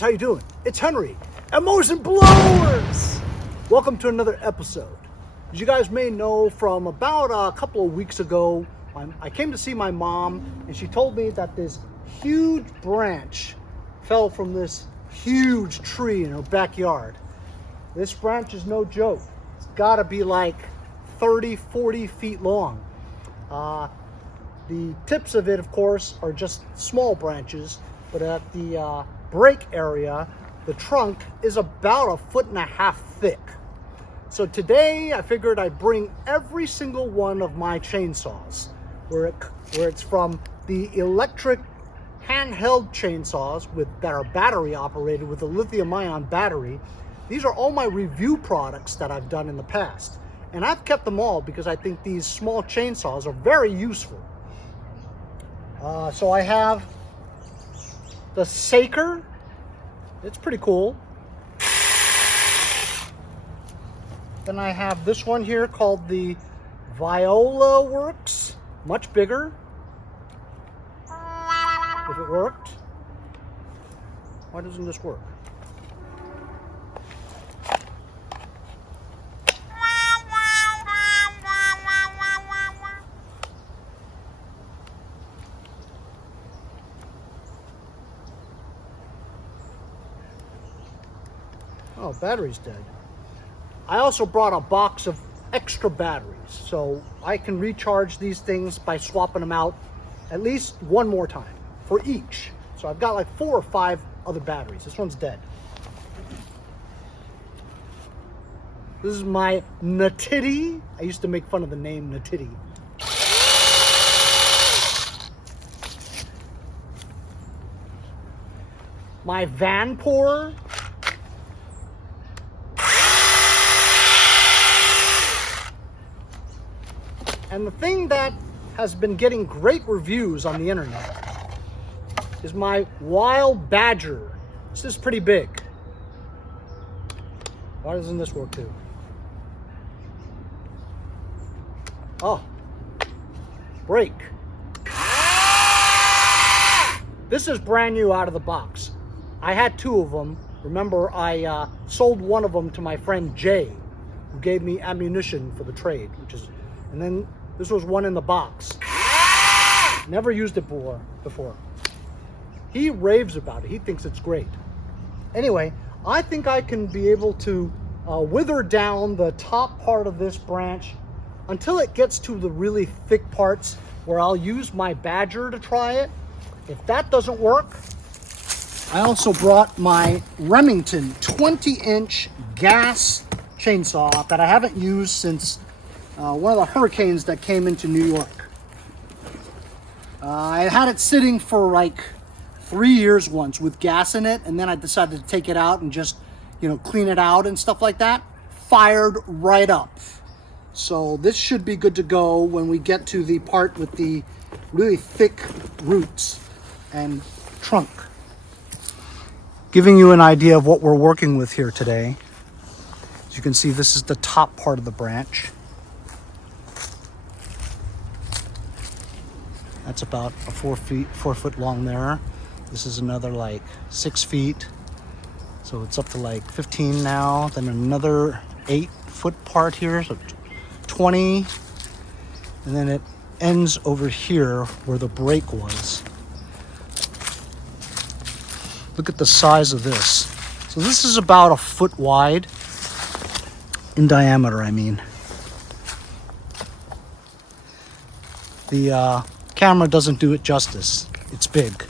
guys, how you doing? It's Henry at Motion Blowers. Welcome to another episode. As you guys may know, from about a couple of weeks ago, I came to see my mom, and she told me that this huge branch fell from this huge tree in her backyard. This branch is no joke. It's gotta be like 30, 40 feet long. The tips of it, of course, are just small branches, but at the break area, the trunk is about 1.5 feet thick. So today I figured I'd bring every single one of my chainsaws, where it's from the electric handheld chainsaws that are battery operated with a lithium ion battery. These are all my review products that I've done in the past. And I've kept them all because I think these small chainsaws are very useful. So I have the Saker. It's pretty cool. Then I have this one here called the Viola Works. Much bigger. If it worked. Why doesn't this work? Oh, battery's dead. I also brought a box of extra batteries, so I can recharge these things by swapping them out at least one more time for each. So I've got like 4 or 5 other batteries. This one's dead. This is my Natitty. I used to make fun of the name Natitty. My Vanpour. And the thing that has been getting great reviews on the internet is my Wild Badger. This is pretty big. Why doesn't this work too? Oh, brake. This is brand new out of the box. I had 2 of them. Remember, I sold one of them to my friend Jay, who gave me ammunition for the trade, and then this was one in the box. Never used it before. He raves about it. He thinks it's great. Anyway, I think I can be able to wither down the top part of this branch until it gets to the really thick parts where I'll use my Badger to try it. If that doesn't work, I also brought my Remington 20-inch gas chainsaw that I haven't used since one of the hurricanes that came into New York. I had it sitting for like 3 years once with gas in it, and then I decided to take it out and just, clean it out and stuff like that. Fired right up. So this should be good to go when we get to the part with the really thick roots and trunk. Giving you an idea of what we're working with here today. As you can see, this is the top part of the branch. That's about 4 foot long there. This is another like 6 feet. So it's up to like 15 now. Then another 8-foot part here, so 20. And then it ends over here where the brake was. Look at the size of this. So this is about 1 foot wide. In diameter, I mean. The camera doesn't do it justice. It's big.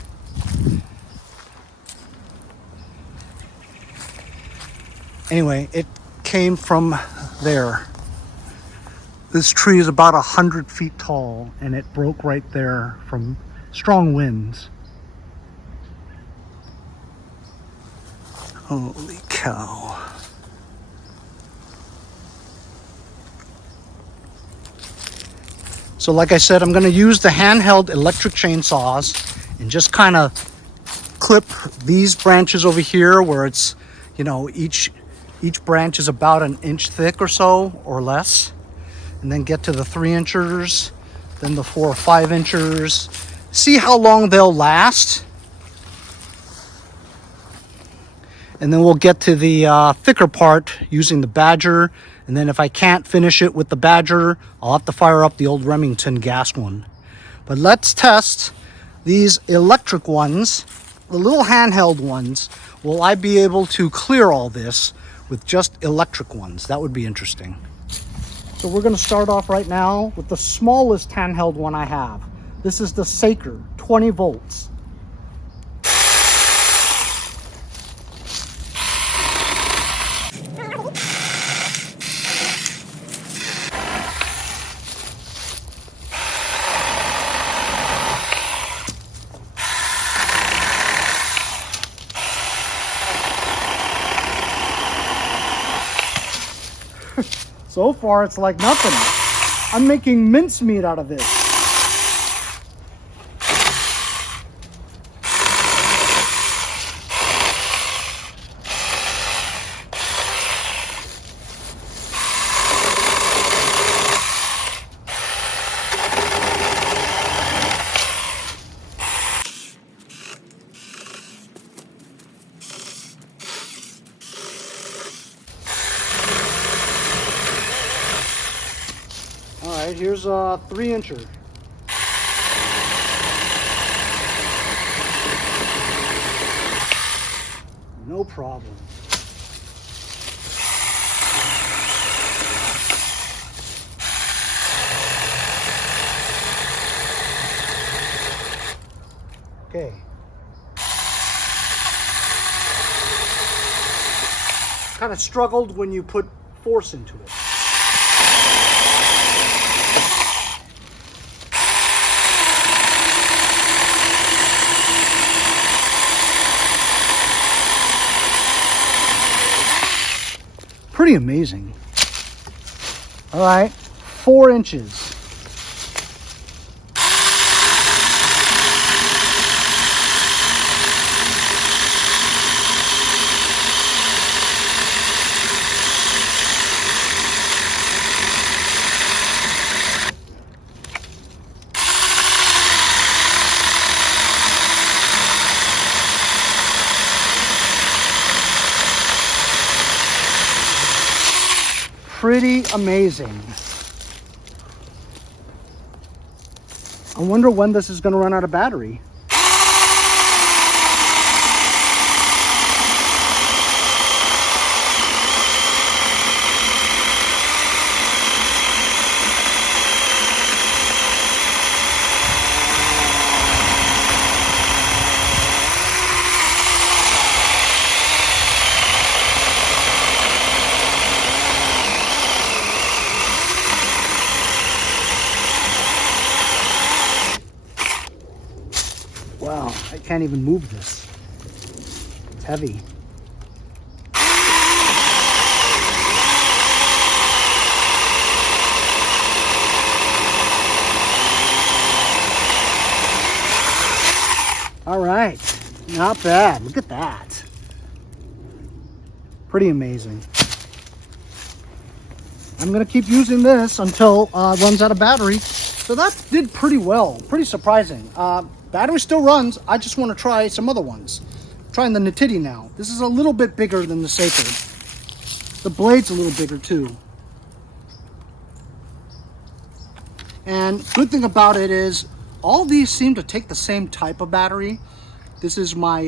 Anyway, it came from there. This tree is about 100 feet tall, and it broke right there from strong winds. Holy cow. So like I said, I'm going to use the handheld electric chainsaws and just kind of clip these branches over here where it's, each branch is about 1 inch thick or so or less. And then get to the 3-inchers, then the 4 or 5-inchers. See how long they'll last. and then we'll get to the thicker part using the Badger. And then if I can't finish it with the Badger, I'll have to fire up the old Remington gas one. But let's test these electric ones, the little handheld ones. Will I be able to clear all this with just electric ones? That would be interesting. So we're going to start off right now with the smallest handheld one I have. This is the Saker, 20 volts. So far, it's like nothing. I'm making mincemeat out of this. Alright, here's a 3-incher. No problem. Okay. Kind of struggled when you put force into it. Pretty amazing. All right, 4 inches. Pretty amazing. I wonder when this is going to run out of battery. Wow, I can't even move this. It's heavy. All right, not bad. Look at that. Pretty amazing. I'm gonna keep using this until it runs out of battery. So that did pretty well, pretty surprising. Battery still runs. I just want to try some other ones. I'm trying the Nitty now. This is a little bit bigger than the Saker. The blade's a little bigger too. And good thing about it is all these seem to take the same type of battery. This is my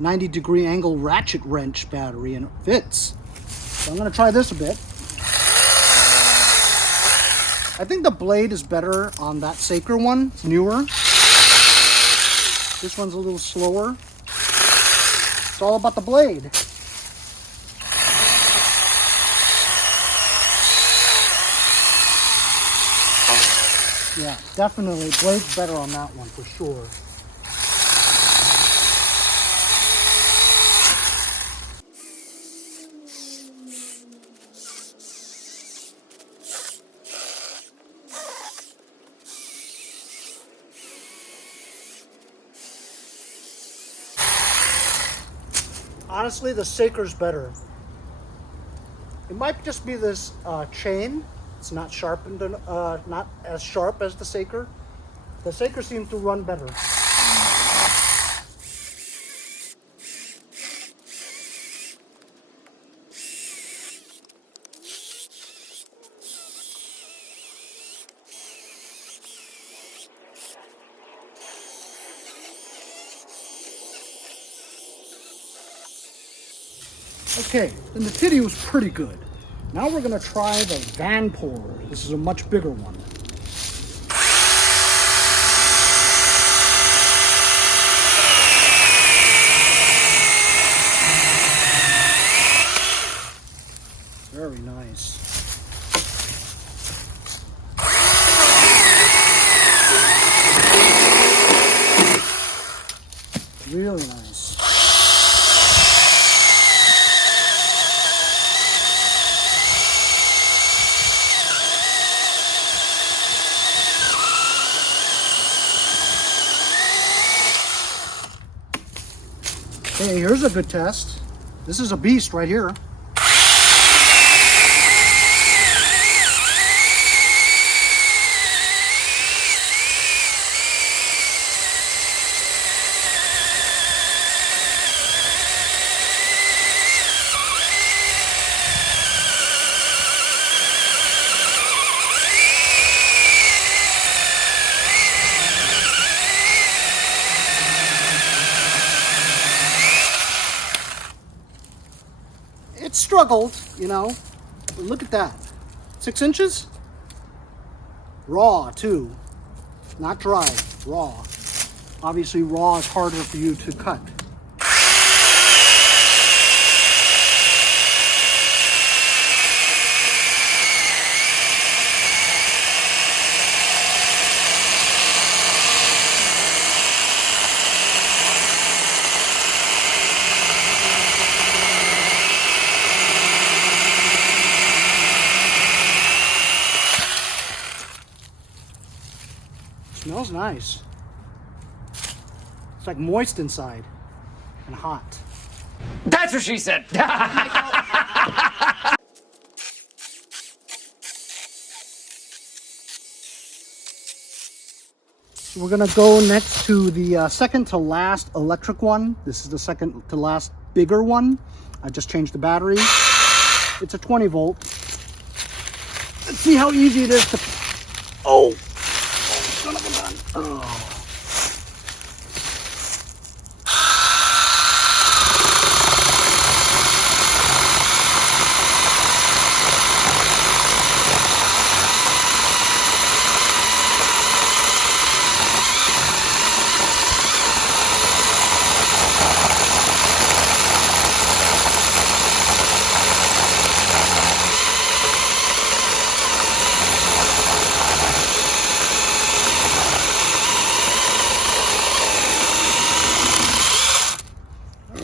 90-degree angle ratchet wrench battery and it fits. So I'm going to try this a bit. I think the blade is better on that Saker one. It's newer. This one's a little slower. It's all about the blade. Yeah, definitely. Blade's better on that one for sure. Honestly, the Saker's better. It might just be this chain. It's not sharpened, not as sharp as the Saker. The Saker seems to run better. Okay, and the titty was pretty good. Now we're gonna try the van pourer. This is a much bigger one. Very nice. Really nice. Okay, here's a good test. This is a beast right here. It struggled, you know, but look at that. 6 inches? Raw, too. Not dry, raw. Obviously, raw is harder for you to cut. Smells nice. It's like moist inside and hot. That's what she said. We're gonna go next to the second to last electric one. This is the second to last bigger one. I just changed the battery. It's a 20 volt. Let's see how easy it is to, oh, son of a gun. Oh.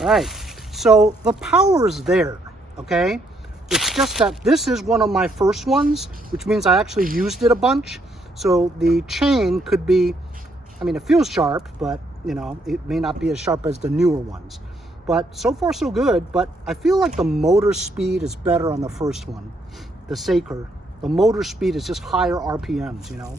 Right, so the power is there, okay? It's just that this is one of my first ones, which means I actually used it a bunch. So the chain could be, I mean, it feels sharp, but you know, it may not be as sharp as the newer ones. But so far so good, but I feel like the motor speed is better on the first one, the Saker. The motor speed is just higher RPMs, you know?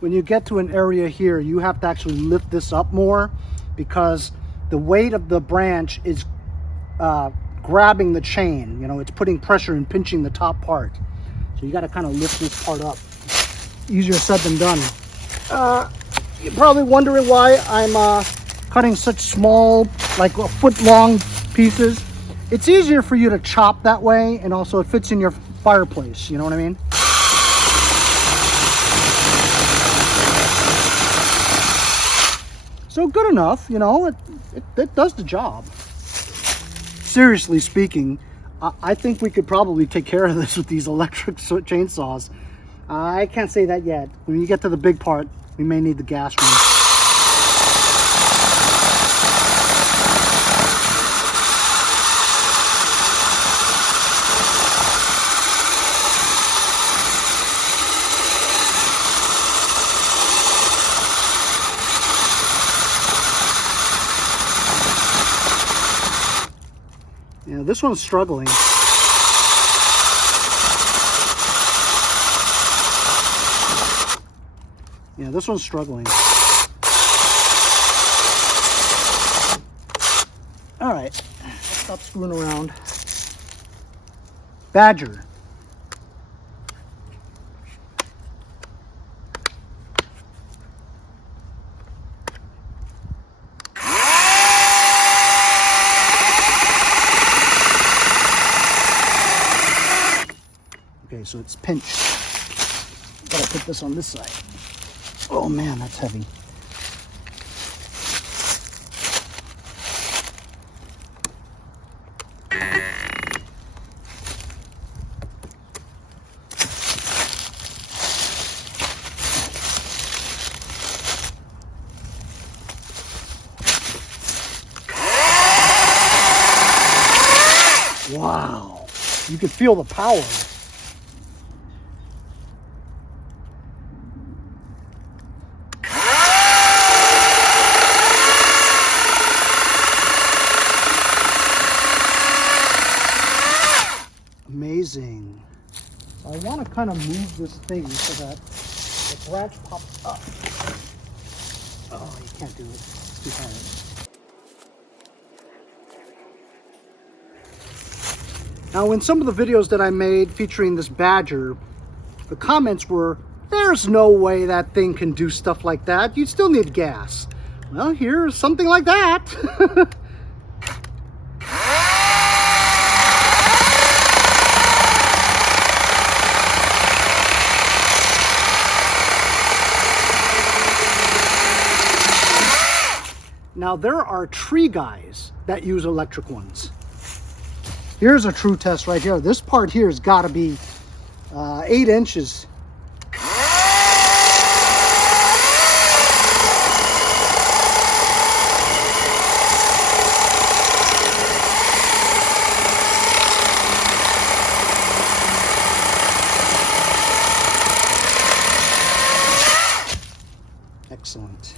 When you get to an area here, you have to actually lift this up more because the weight of the branch is grabbing the chain. You know, it's putting pressure and pinching the top part. So you got to kind of lift this part up. Easier said than done. You're probably wondering why I'm cutting such small, like a foot long pieces. It's easier for you to chop that way, and also it fits in your fireplace. You know what I mean? So good enough, you know, it does the job. Seriously speaking, I think we could probably take care of this with these electric chainsaws. I can't say that yet. When you get to the big part, we may need the gas one. Yeah, this one's struggling. Yeah, this one's struggling. All right, stop screwing around. Badger. Okay, so it's pinched. Gotta put this on this side. Oh man, that's heavy. Wow, you can feel the power. Amazing. I want to kind of move this thing so that the branch pops up. Oh, you can't do it. It's too hard. Now, in some of the videos that I made featuring this Badger, the comments were, there's no way that thing can do stuff like that. You still need gas. Well, here's something like that. Now, there are tree guys that use electric ones. Here's a true test right here. This part here has got to be 8 inches. Excellent.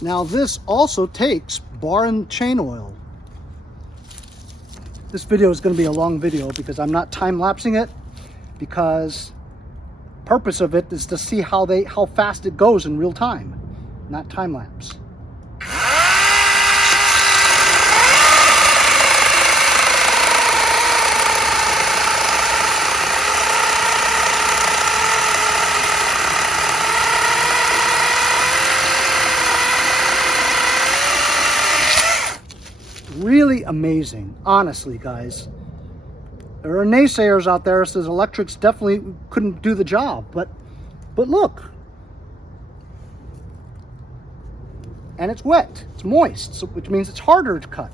Now this also takes bar and chain oil. This video is going to be a long video because I'm not time-lapsing it, because the purpose of it is to see how fast it goes in real time, not time-lapse. Really amazing, honestly, guys. There are naysayers out there that says electrics definitely couldn't do the job, but look. And it's wet, it's moist, so, which means it's harder to cut.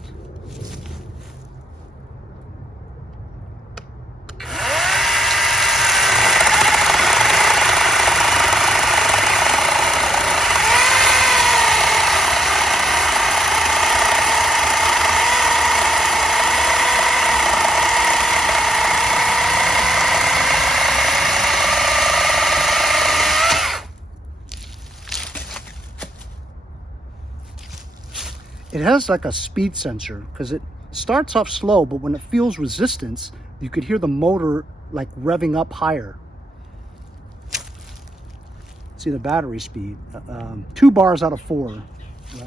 It has like a speed sensor because it starts off slow, but when it feels resistance, you could hear the motor like revving up higher. See the battery speed, 2 bars out of 4.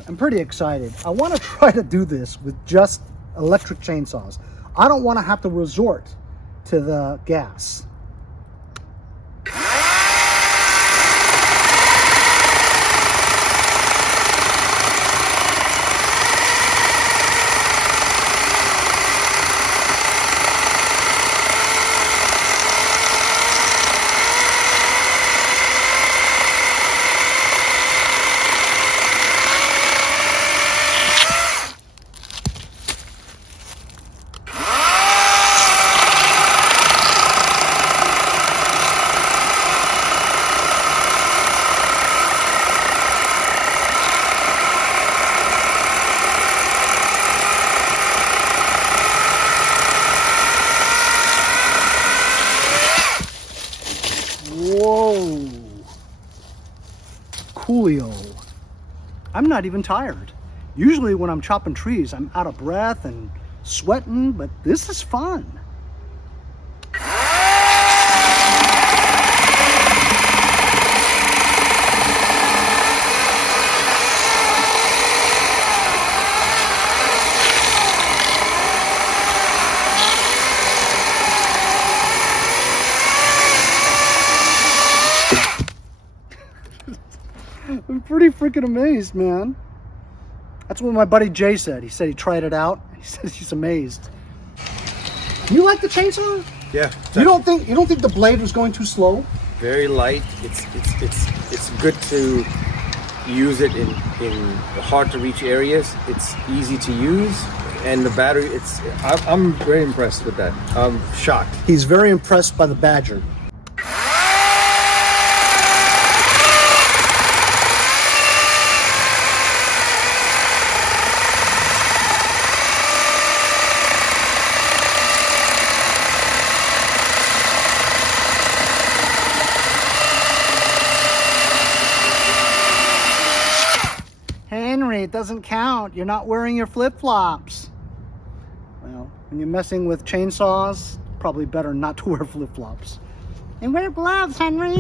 I'm pretty excited. I want to try to do this with just electric chainsaws. I don't want to have to resort to the gas. Whoa. Coolio. I'm not even tired. Usually when I'm chopping trees, I'm out of breath and sweating, but this is fun. I'm pretty freaking amazed, man. That's what my buddy Jay said. He said he tried it out. He said he's amazed. You like the chainsaw? Yeah. You don't think the blade was going too slow? Very light. It's good to use it in hard to reach areas. It's easy to use, and the battery. I'm very impressed with that. I'm shocked. He's very impressed by the Badger. Henry, it doesn't count. You're not wearing your flip-flops. Well, when you're messing with chainsaws, probably better not to wear flip-flops. And wear gloves, Henry.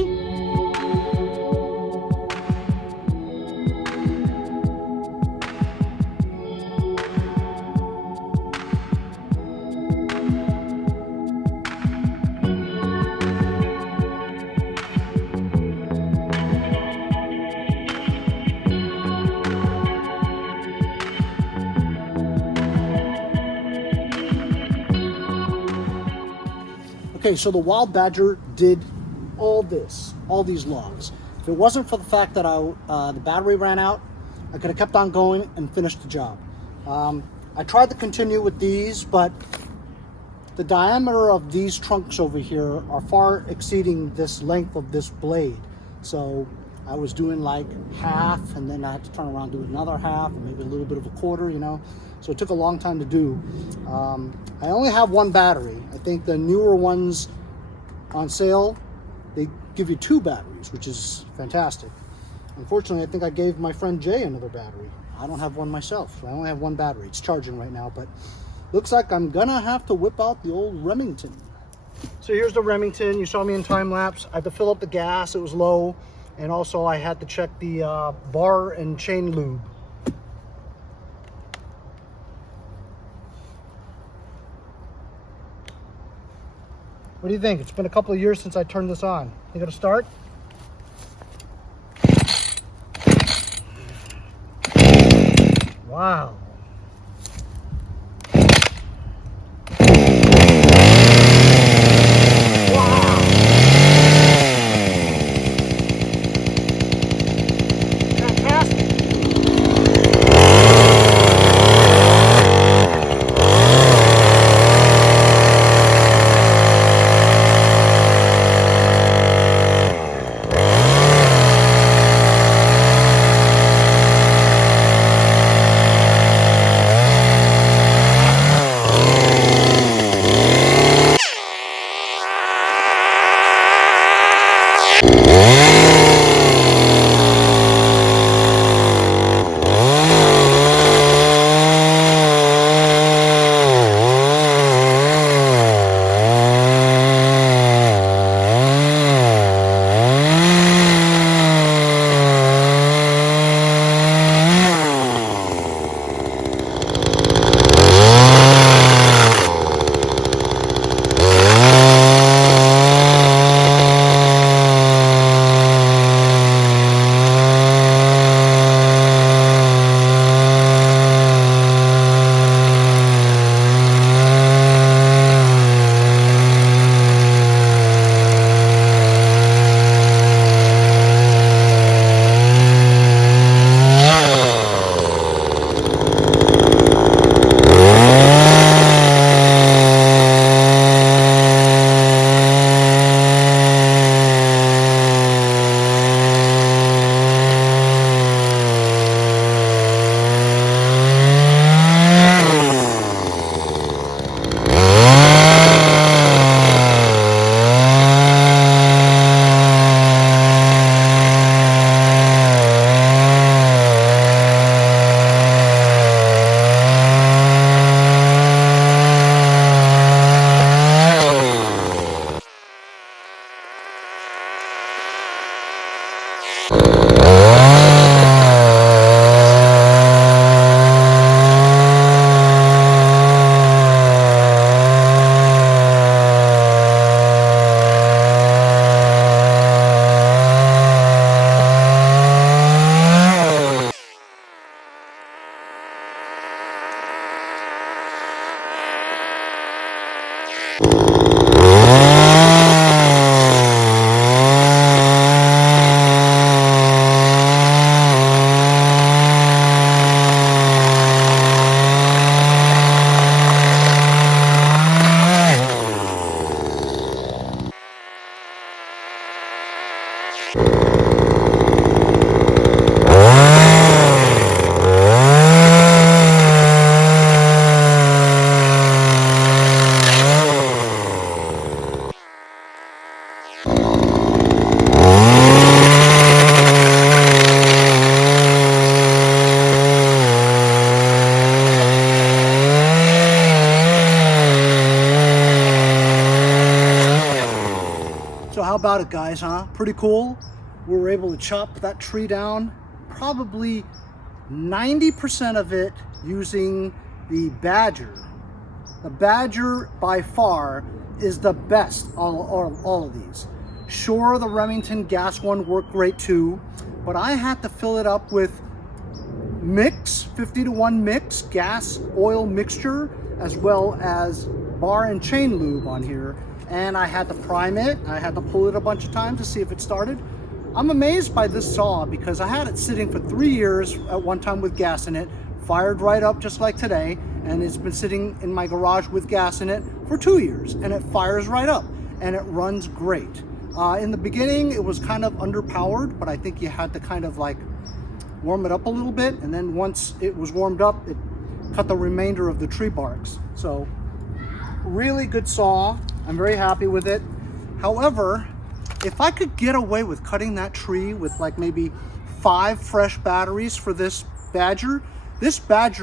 Okay, so the Wild Badger did all these logs. If it wasn't for the fact that the battery ran out, I could have kept on going and finished the job. I tried to continue with these, but the diameter of these trunks over here are far exceeding this length of this blade. So I was doing like half, and then I had to turn around and do another half, and maybe a little bit of a quarter, you know. So it took a long time to do. I only have one battery. I think the newer ones on sale, they give you 2 batteries, which is fantastic. Unfortunately, I think I gave my friend Jay another battery. I don't have one myself, so I only have one battery. It's charging right now, but looks like I'm gonna have to whip out the old Remington. So here's the Remington. You saw me in time lapse. I had to fill up the gas, it was low, and also I had to check the bar and chain lube. What do you think? It's been a couple of years since I turned this on. You gonna start? Wow. So how about it, guys, huh? Pretty cool. We were able to chop that tree down, probably 90% of it using the Badger. The Badger by far is the best all of these. Sure, the Remington gas one worked great too, but I had to fill it up with mix, 50-to-1 mix, gas oil mixture, as well as bar and chain lube on here. And I had to prime it. I had to pull it a bunch of times to see if it started. I'm amazed by this saw because I had it sitting for 3 years at one time with gas in it, fired right up just like today, and it's been sitting in my garage with gas in it for 2 years, and it fires right up, and it runs great. In the beginning, it was kind of underpowered, but I think you had to kind of like warm it up a little bit, and then once it was warmed up, it cut the remainder of the tree barks. So, really good saw. I'm very happy with it. However, if I could get away with cutting that tree with like maybe 5 fresh batteries for this Badger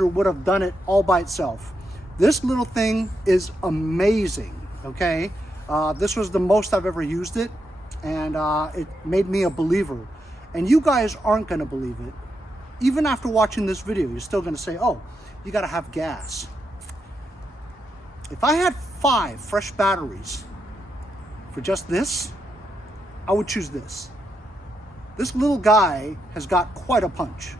would have done it all by itself. This little thing is amazing, okay? This was the most I've ever used it, and it made me a believer. And you guys aren't gonna believe it. Even after watching this video, you're still gonna say, oh, you gotta have gas. If I had 5 fresh batteries for just this, I would choose this. This little guy has got quite a punch.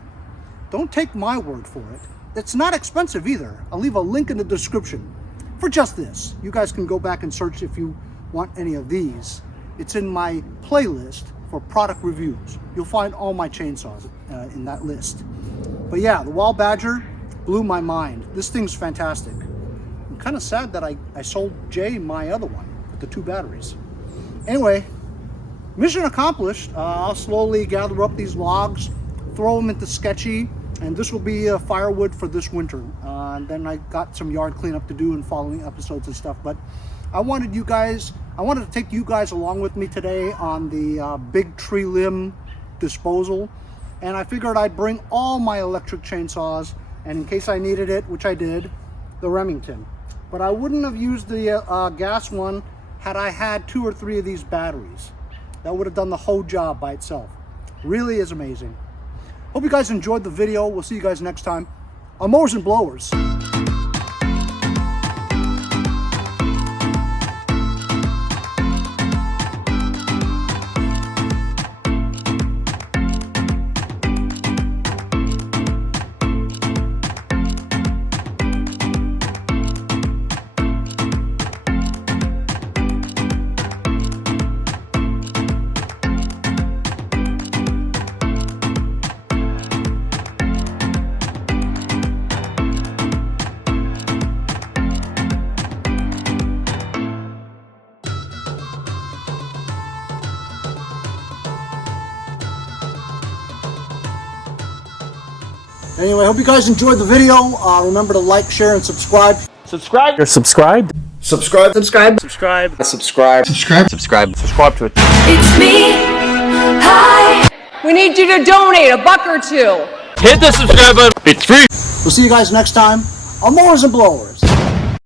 Don't take my word for it. It's not expensive either. I'll leave a link in the description for just this. You guys can go back and search if you want any of these. It's in my playlist for product reviews. You'll find all my chainsaws in that list. But yeah, the Wild Badger blew my mind. This thing's fantastic. I'm kind of sad that I sold Jay my other one with the 2 batteries. Anyway, mission accomplished. I'll slowly gather up these logs, throw them into Sketchy, and this will be firewood for this winter. And then I got some yard cleanup to do in following episodes and stuff. But I wanted to take you guys along with me today on the big tree limb disposal. And I figured I'd bring all my electric chainsaws, and in case I needed it, which I did, the Remington. But I wouldn't have used the gas one had I had 2 or 3 of these batteries. That would have done the whole job by itself. Really is amazing. Hope you guys enjoyed the video. We'll see you guys next time on Mowers and Blowers. Anyway, I hope you guys enjoyed the video. Remember to like, share, and subscribe. Subscribe. You're subscribed. Subscribe. Subscribe. Subscribe. Subscribe. Subscribe. Subscribe. Subscribe to it. It's me. Hi. We need you to donate $1 or $2. Hit the subscribe button. It's free. We'll see you guys next time on Mowers and Blowers.